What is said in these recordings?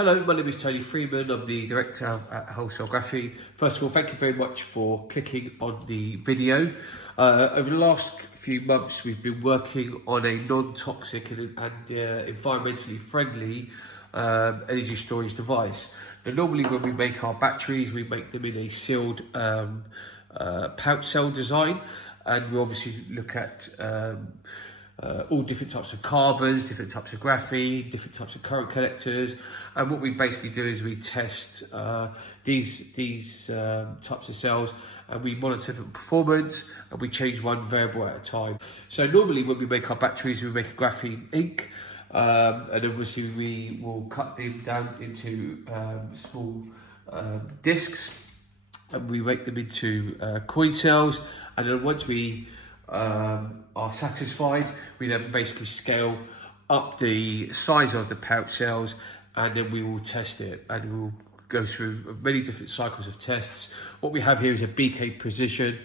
Hello, my name is Tony Freeman. I'm the director at Wholesale Graphene. First of all, thank you very much for clicking on the video. Over the last few months, we've been working on a non-toxic and environmentally friendly energy storage device. Now, normally when we make our batteries, we make them in a sealed pouch cell design, and we obviously look at all different types of carbons, different types of graphene, different types of current collectors. And what we basically do is we test these types of cells, and we monitor the performance, and we change one variable at a time. So normally when we make our batteries, we make a graphene ink, and obviously we will cut them down into small discs, and we make them into coin cells. And then once we are satisfied, we then basically scale up the size of the pouch cells, and then we will test it, and we'll go through many different cycles of tests. What we have here is a BK Precision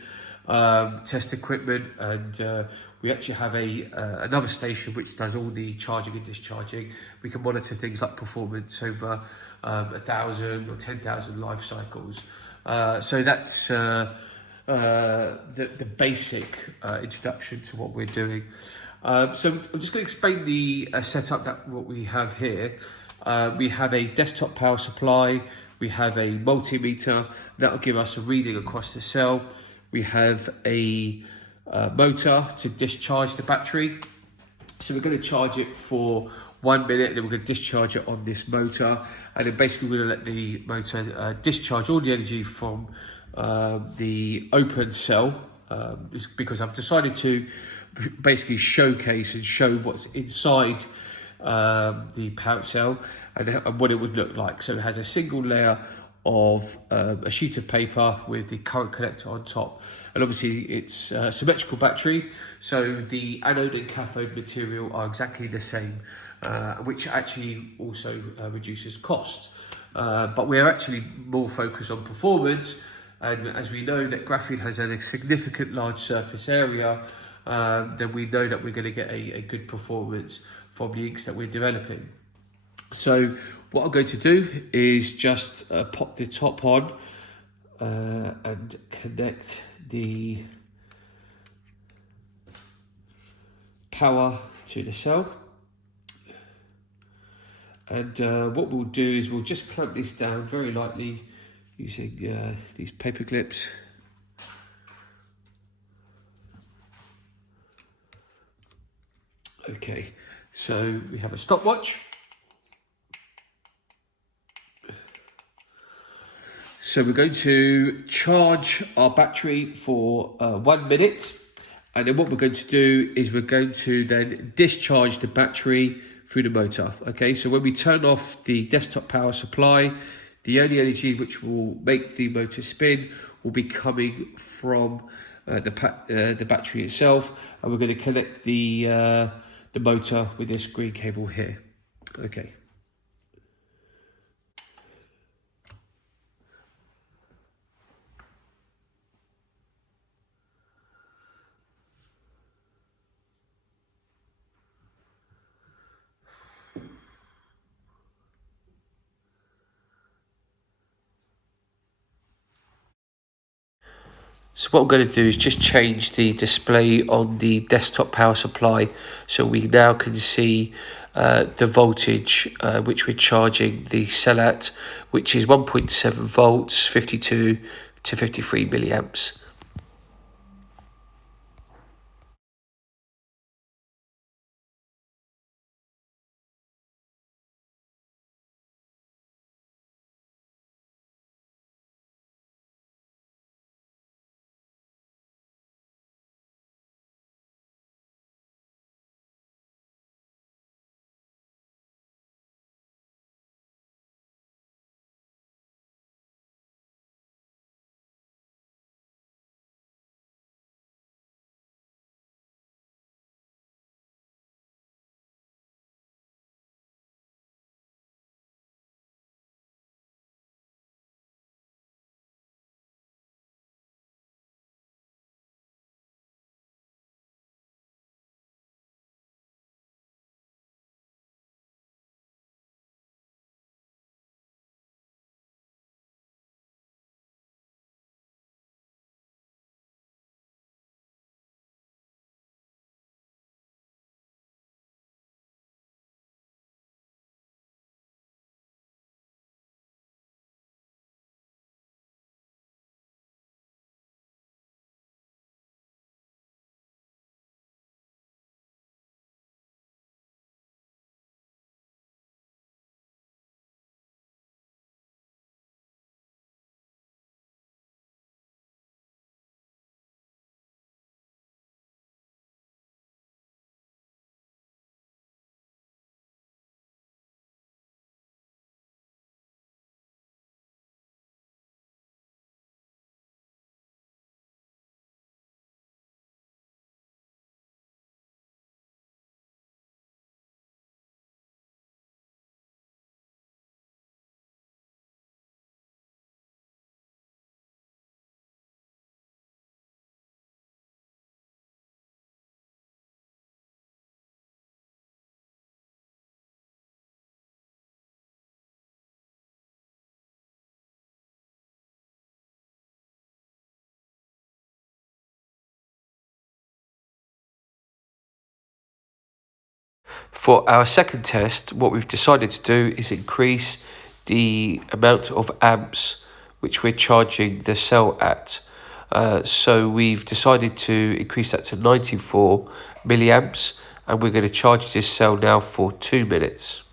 test equipment, and we actually have another station which does all the charging and discharging. We can monitor things like performance over 1,000 or 10,000 life cycles. So that's the basic introduction to what we're doing. So I'm just going to explain the setup that what we have here. We have a desktop power supply, we have a multimeter that will give us a reading across the cell. We have a motor to discharge the battery. So we're going to charge it for 1 minute, and then we're going to discharge it on this motor, and then basically we're going to let the motor discharge all the energy from the open cell, because I've decided to basically showcase and show what's inside the pouch cell and what it would look like. So it has a single layer of a sheet of paper with the current collector on top, and obviously it's a symmetrical battery, so the anode and cathode material are exactly the same, which actually also reduces cost, but we're actually more focused on performance. And as we know that graphene has a significant large surface area, then we know that we're going to get a good performance from the inks that we're developing. So what I'm going to do is just pop the top on and connect the power to the cell. And what we'll do is we'll just clamp this down very lightly using these paper clips. Okay, so we have a stopwatch. So we're going to charge our battery for 1 minute, and then what we're going to do is we're going to then discharge the battery through the motor. Okay, so when we turn off the desktop power supply, the only energy which will make the motor spin will be coming from the battery itself, and we're going to connect the motor with this green cable here. Okay. So what I'm going to do is just change the display on the desktop power supply, so we now can see the voltage which we're charging the cell at, which is 1.7 volts, 52 to 53 milliamps. For our second test, what we've decided to do is increase the amount of amps which we're charging the cell at. So we've decided to increase that to 94 milliamps, and we're going to charge this cell now for 2 minutes.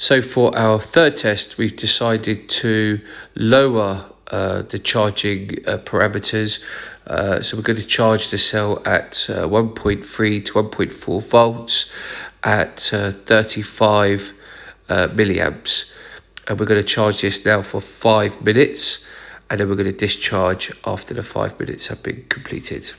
So for our third test, we've decided to lower the charging parameters. So we're going to charge the cell at 1.3 to 1.4 volts at 35 milliamps. And we're going to charge this now for 5 minutes, and then we're going to discharge after the 5 minutes have been completed.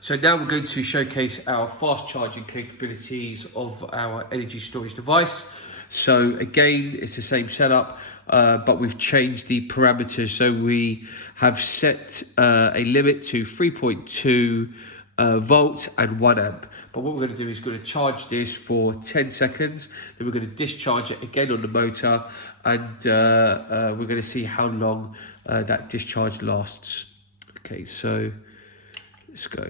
So now we're going to showcase our fast charging capabilities of our energy storage device. So again, it's the same setup, but we've changed the parameters. So we have set a limit to 3.2 volts and 1 amp. But what we're going to do is going to charge this for 10 seconds. Then we're going to discharge it again on the motor, and we're going to see how long that discharge lasts. Okay, so let's go.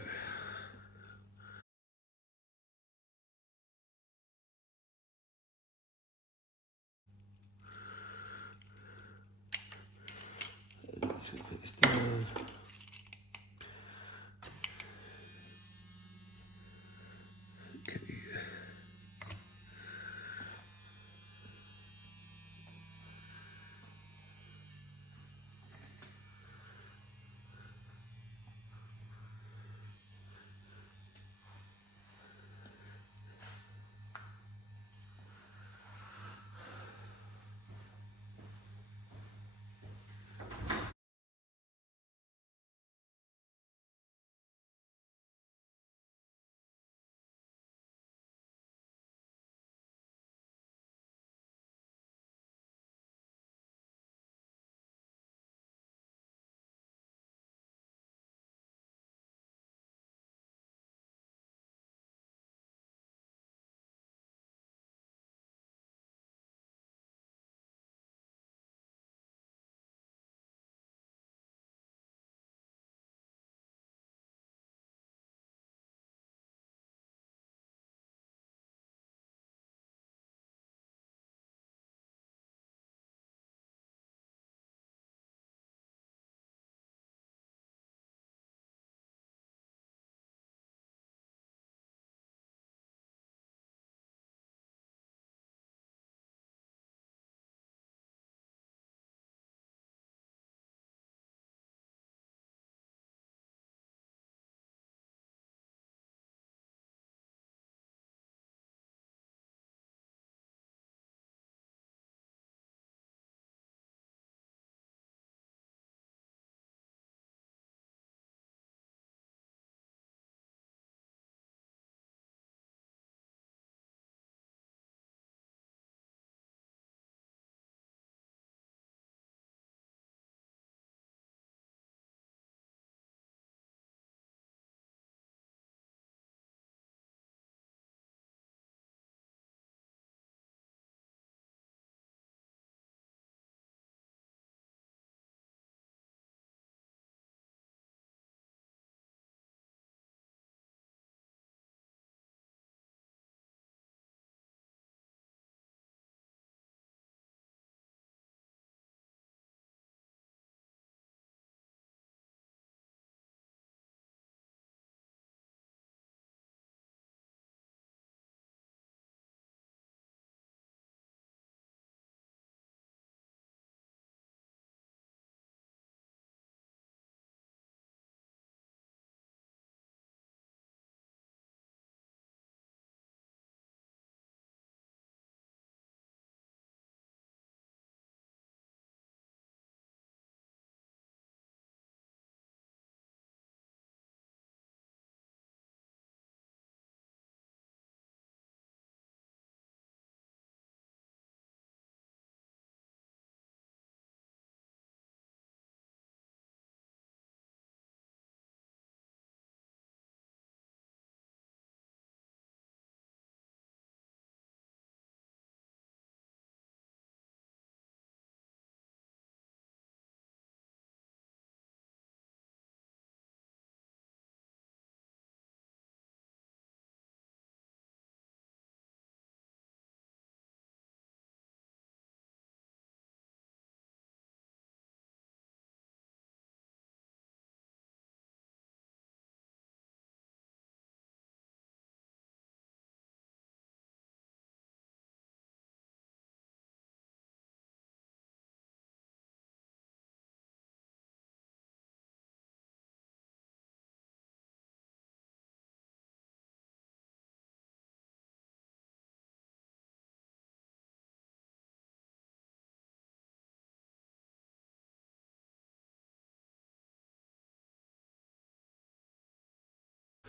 Okay.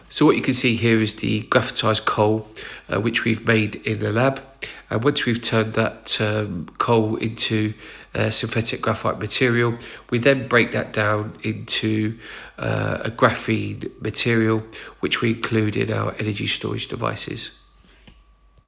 So what you can see here is the graphitized coal, which we've made in the lab. And once we've turned that coal into synthetic graphite material, we then break that down into a graphene material, which we include in our energy storage devices.